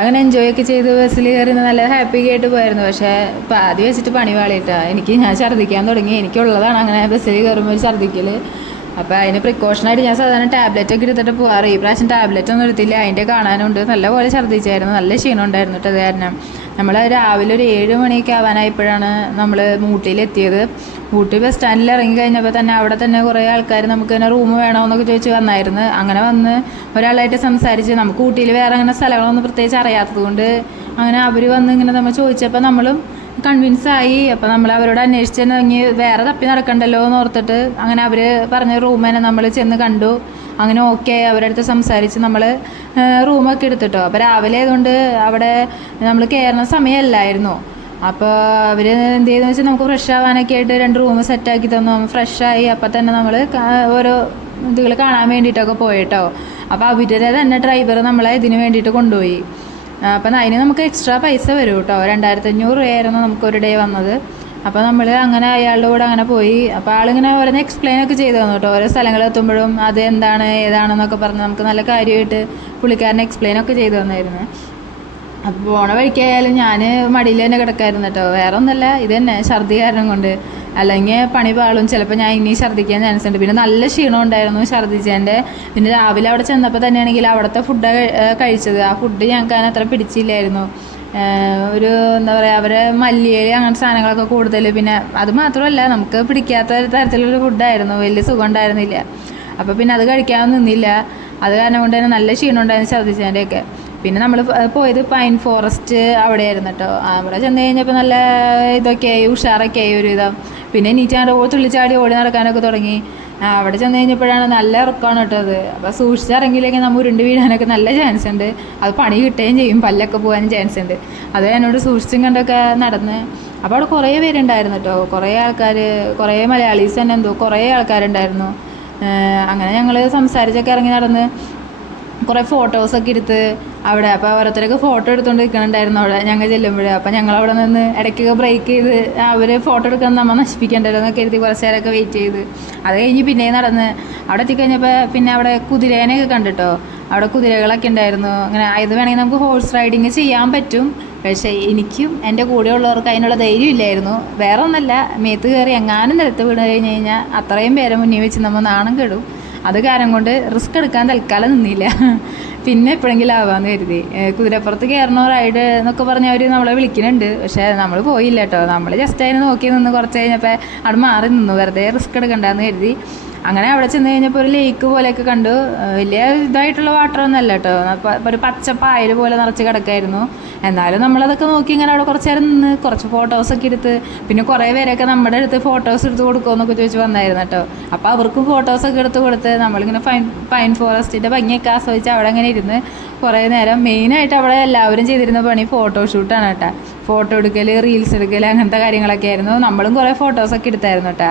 അങ്ങനെ എൻജോയ് ഒക്കെ ചെയ്ത് ബസ്സിൽ കയറി നല്ല ഹാപ്പി ആയിട്ട് പോയായിരുന്നു. പക്ഷേ ആദ്യം വെച്ചിട്ട് പണി പാളിയിട്ടാണ് എനിക്ക് ഞാൻ ഛർദ്ദിക്കാൻ തുടങ്ങി. എനിക്കുള്ളതാണ് അങ്ങനെ ബസ്സിൽ കയറുമ്പോൾ ഛർദ്ദിക്കൽ അപ്പോൾ അതിന് പ്രിക്കോഷനായിട്ട് ഞാൻ സാധാരണ ടാബ്ലറ്റ് ഒക്കെ എടുത്തിട്ട് പോകാറ്. ഈ പ്രാവശ്യം ടാബ്ലറ്റ് ഒന്നും എടുത്തില്ല. അതിന്റെ കാണാനുണ്ട്. നല്ലപോലെ ഛർദ്ദിച്ചായിരുന്നു. നല്ല ക്ഷീണം ഉണ്ടായിരുന്നു കേട്ടോ അത് കാരണം. നമ്മൾ രാവിലെ ഒരു ഏഴ് മണിയൊക്കെ ആവാനായപ്പോഴാണ് നമ്മൾ മൂട്ടിയിലെത്തിയത് ഊട്ടി ബസ് സ്റ്റാൻഡിൽ ഇറങ്ങി കഴിഞ്ഞപ്പോൾ തന്നെ അവിടെ തന്നെ കുറേ ആൾക്കാർ നമുക്ക് തന്നെ റൂം വേണമെന്നൊക്കെ ചോദിച്ച് വന്നായിരുന്നു. അങ്ങനെ വന്ന് ഒരാളായിട്ട് സംസാരിച്ച് നമുക്ക് ഊട്ടിയിൽ വേറെ അങ്ങനെ സ്ഥലങ്ങളൊന്നും പ്രത്യേകിച്ച് അറിയാത്തത് കൊണ്ട് അങ്ങനെ അവർ വന്ന് ഇങ്ങനെ നമ്മൾ ചോദിച്ചപ്പോൾ നമ്മളും കൺവിൻസ് ആയി. അപ്പോൾ നമ്മൾ അവരോട് അന്വേഷിച്ച് വേറെ തപ്പി നടക്കണ്ടല്ലോ എന്ന് ഓർത്തിട്ട് അങ്ങനെ അവർ പറഞ്ഞ റൂം തന്നെ നമ്മൾ ചെന്ന് കണ്ടു. അങ്ങനെ ഓക്കെ അവരുടെ അടുത്ത് സംസാരിച്ച് നമ്മൾ റൂമൊക്കെ എടുത്തിട്ടോ. അപ്പോൾ രാവിലെ ആയതുകൊണ്ട് അവിടെ നമ്മൾ കയറുന്ന സമയമല്ലായിരുന്നു അപ്പോൾ അവർ എന്ത് ചെയ്തെന്ന് വെച്ചാൽ നമുക്ക് ഫ്രഷ് ആവാനൊക്കെ ആയിട്ട് രണ്ട് റൂം സെറ്റാക്കി തന്നു. ഫ്രഷായി അപ്പോൾ തന്നെ നമ്മൾ ഓരോ ഇതുകൾ കാണാൻ വേണ്ടിയിട്ടൊക്കെ പോയിട്ടോ അപ്പോൾ അവരുടെ തന്നെ ഡ്രൈവർ നമ്മളെ ഇതിന് വേണ്ടിയിട്ട് കൊണ്ടുപോയി. അപ്പം അതിന് നമുക്ക് എക്സ്ട്രാ പൈസ വരും കേട്ടോ. രണ്ടായിരത്തി അഞ്ഞൂറ് രൂപയായിരുന്നു നമുക്ക് ഒരു ഡേ വന്നത്. അപ്പോൾ നമ്മൾ അങ്ങനെ അയാളുടെ കൂടെ അങ്ങനെ പോയി. അപ്പോൾ ആളിങ്ങനെ ഓരോന്ന് എക്സ്പ്ലെയിൻ ഒക്കെ ചെയ്തു തന്നു കേട്ടോ. ഓരോ സ്ഥലങ്ങൾ എത്തുമ്പോഴും അത് എന്താണ് ഏതാണെന്നൊക്കെ പറഞ്ഞ് നമുക്ക് നല്ല കാര്യമായിട്ട് പുള്ളിക്കാരനെ എക്സ്പ്ലെയിൻ ഒക്കെ ചെയ്തു തന്നായിരുന്നു. അപ്പോൾ പോണ വഴിക്കായാലും ഞാൻ മടിയിൽ തന്നെ കിടക്കായിരുന്നു കേട്ടോ. വേറെ ഒന്നല്ല ഇത് തന്നെ ഛർദി കാരണം കൊണ്ട്. അല്ലെങ്കിൽ പണി പാളും. ചിലപ്പോൾ ഞാൻ ഇനി ഛർദ്ദിക്കാൻ ചാൻസ് ഉണ്ട്. പിന്നെ നല്ല ക്ഷീണം ഉണ്ടായിരുന്നു ഛർദ്ദിച്ചതിന്റെ പിന്നെ രാവിലെ അവിടെ ചെന്നപ്പോൾ തന്നെയാണെങ്കിൽ അവിടുത്തെ ഫുഡ് കഴിച്ചത്. ആ ഫുഡ് ഞങ്ങൾക്ക് അതിന് അത്ര പിടിച്ചില്ലായിരുന്നു. ഒരു എന്താ പറയുക അവരെ മല്ലിയില അങ്ങനത്തെ സാധനങ്ങളൊക്കെ കൂടുതൽ. പിന്നെ അത് മാത്രമല്ല നമുക്ക് പിടിക്കാത്ത തരത്തിലുള്ള ഫുഡായിരുന്നു വലിയ സുഖം ഉണ്ടായിരുന്നില്ല. അപ്പോൾ പിന്നെ അത് കഴിക്കാൻ നിന്നില്ല. അത് കാരണം കൊണ്ട് തന്നെ നല്ല ക്ഷീണം ഉണ്ടായിരുന്നു ഛർദ്ദിച്ചതിന്റെയൊക്കെ പിന്നെ നമ്മൾ പോയത് പൈൻ ഫോറസ്റ്റ് അവിടെ ആയിരുന്നു കേട്ടോ അവിടെ ചെന്ന് കഴിഞ്ഞപ്പോൾ നല്ല ഇതൊക്കെ ആയി ഉഷാറൊക്കെ ആയി ഒരു ഇതാ പിന്നെ നീച്ചാണ്ട് തുള്ളിച്ചാടി ഓടി നടക്കാനൊക്കെ തുടങ്ങി. അവിടെ ചെന്ന് കഴിഞ്ഞപ്പോഴാണ് നല്ല ഇറക്കമാണ് കേട്ടോ അത്. അപ്പോൾ സൂക്ഷിച്ചിറങ്ങിയില്ലെങ്കിൽ നമ്മൾ ഉരുണ്ട് വീഴാനൊക്കെ നല്ല ചാൻസ് ഉണ്ട്. അത് പണി കിട്ടുകയും ചെയ്യും പല്ലൊക്കെ പോകാനും ചാൻസ് ഉണ്ട്. അത് എന്നോട് സൂക്ഷിച്ചും കണ്ടൊക്കെ നടന്ന്. അപ്പോൾ അവിടെ കുറേ പേരുണ്ടായിരുന്നു കേട്ടോ കുറേ ആൾക്കാർ കുറേ മലയാളീസ് തന്നെ എന്തോ കുറേ ആൾക്കാരുണ്ടായിരുന്നു. അങ്ങനെ ഞങ്ങൾ സംസാരിച്ചൊക്കെ ഇറങ്ങി നടന്ന് കുറേ ഫോട്ടോസൊക്കെ എടുത്ത് അവിടെ. അപ്പോൾ ഓരോരുത്തരൊക്കെ ഫോട്ടോ എടുത്തുകൊണ്ട് നിൽക്കണുണ്ടായിരുന്നു അവിടെ ഞങ്ങൾ ചെല്ലുമ്പോഴേ. അപ്പോൾ ഞങ്ങൾ അവിടെ നിന്ന് ഇടയ്ക്കൊക്കെ ബ്രേക്ക് ചെയ്ത് അവർ ഫോട്ടോ എടുക്കാൻ നമ്മൾ നശിപ്പിക്കണ്ടല്ലോ എന്നൊക്കെ കരുതി കുറച്ച് നേരമൊക്കെ വെയിറ്റ് ചെയ്ത്. അത് കഴിഞ്ഞ് പിന്നെയും നടന്ന് അവിടെ എത്തിക്കഴിഞ്ഞപ്പോൾ പിന്നെ അവിടെ കുതിരേനെയൊക്കെ കണ്ടിട്ടോ? അവിടെ കുതിരകളൊക്കെ ഉണ്ടായിരുന്നു. അങ്ങനെ ഇത് വേണമെങ്കിൽ നമുക്ക് ഹോഴ്സ് റൈഡിങ് ചെയ്യാൻ പറ്റും. പക്ഷേ എനിക്കും എന്റെ കൂടെയുള്ളവർക്ക് അതിനുള്ള ധൈര്യം ഇല്ലായിരുന്നു. വേറെ ഒന്നല്ല മേത്ത് കയറി എങ്ങാനും നിലത്ത് വീണ് കഴിഞ്ഞ് കഴിഞ്ഞാൽ അത്രയും പേരെ മുന്നിൽ വെച്ച് നമ്മൾ നാണം കെടും. അത് കാരണം കൊണ്ട് റിസ്ക് എടുക്കാൻ തൽക്കാലം നിന്നില്ല. പിന്നെ എപ്പോഴെങ്കിലും ആവാന്ന് കരുതി. കുതിരപ്പുറത്ത് കയറണോ റൈഡ് എന്നൊക്കെ പറഞ്ഞ് അവർ നമ്മളെ വിളിക്കുന്നുണ്ട്. പക്ഷേ നമ്മൾ പോയില്ല കേട്ടോ നമ്മൾ ജസ്റ്റ് അതിന് നോക്കി നിന്ന് കുറച്ച് കഴിഞ്ഞപ്പോൾ അവിടെ മാറി നിന്നു. വെറുതെ റിസ്ക് എടുക്കണ്ടെന്ന് കരുതി. അങ്ങനെ അവിടെ ചെന്ന് കഴിഞ്ഞപ്പോൾ ഒരു ലേക്ക് പോലെയൊക്കെ കണ്ടു. വലിയ ഇതായിട്ടുള്ള വാട്ടർ ഒന്നും അല്ല കേട്ടോ ഒരു പച്ച പായൽ പോലെ നിറച്ച് കിടക്കായിരുന്നു. എന്നാലും നമ്മളതൊക്കെ നോക്കി ഇങ്ങനെ അവിടെ കുറച്ച് നേരം നിന്ന് കുറച്ച് ഫോട്ടോസൊക്കെ എടുത്ത് പിന്നെ കുറേ പേരൊക്കെ നമ്മുടെ അടുത്ത് ഫോട്ടോസ് എടുത്ത് കൊടുക്കുമെന്നൊക്കെ ചോദിച്ച് വന്നായിരുന്നു കേട്ടോ അപ്പോൾ അവർക്കും ഫോട്ടോസൊക്കെ എടുത്ത് കൊടുത്ത് നമ്മളിങ്ങനെ ഫൈൻ പൈൻ ഫോറസ്റ്റിന്റെ ഭംഗിയൊക്കെ ആസ്വദിച്ച് അവിടെ അങ്ങനെ ഇരുന്ന് കുറേ നേരം മെയിനായിട്ട് അവിടെ എല്ലാവരും ചെയ്തിരുന്ന പണി ഫോട്ടോ ഫോട്ടോഷൂട്ടാണ് കേട്ടോ ഫോട്ടോ എടുക്കൽ റീൽസ് എടുക്കൽ അങ്ങനത്തെ കാര്യങ്ങളൊക്കെ ആയിരുന്നു. നമ്മളും കുറേ ഫോട്ടോസൊക്കെ എടുത്തായിരുന്നു കേട്ടോ